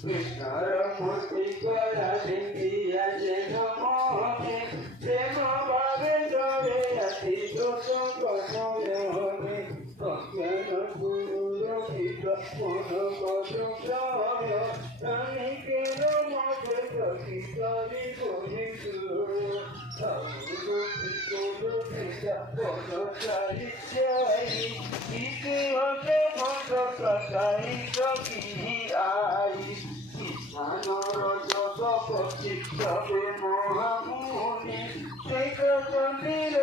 কৃষ্ণর মূর্তি করা দেখিয়া যেন মনে প্রেম ভাবে ধরে আছি দোষ কসমে অজ্ঞান গুরু রহিত মন কসময় অনেকের মধ্যে প্রকৃতরি বহিষু ইতিহাসে মত প্রসারিত কি আই কৃষ্ণর যত প্রতিষ্ঠাবে মহামুনি শ্রীকৃষ্ণের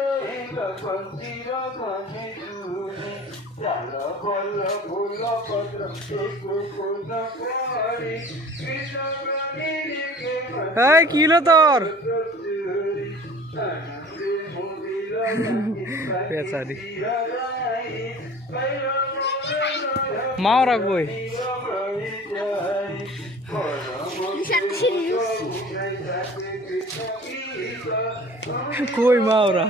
কন্দির মানে শুনি চাল বল ভুল পত্র কুকুল করি কৃষ্ণ কি হলো তোর পেছাদি মাওরা কই কই মাওরা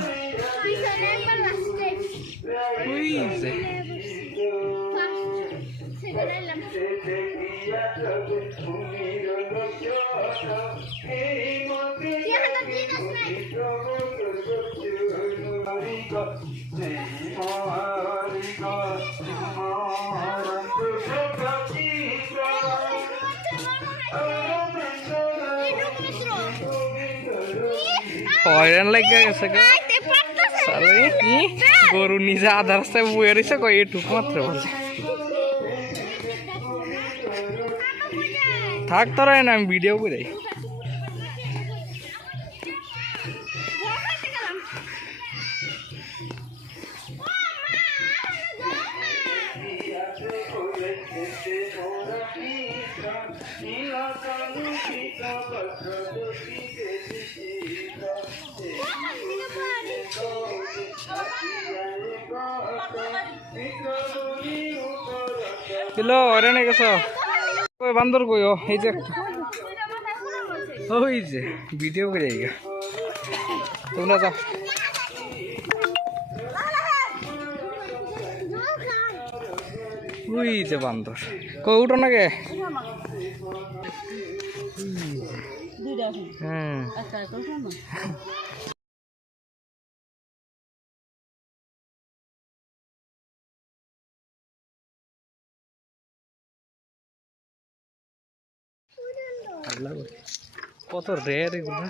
হয়রান লাগে গেছে গরু নিজে আধা রাস্তায় বয়ে রয়েছে কয় এটুক মাত্র বলছে থাক তোরা না আমি ভিডিও করে হয়রান গেছ কই বান্দর কই ও এই যে ওই যে ভিডিও করে তোমরা যাও ওই যে বান্দর কই উঠো না গে কত রেয়ার এগুলো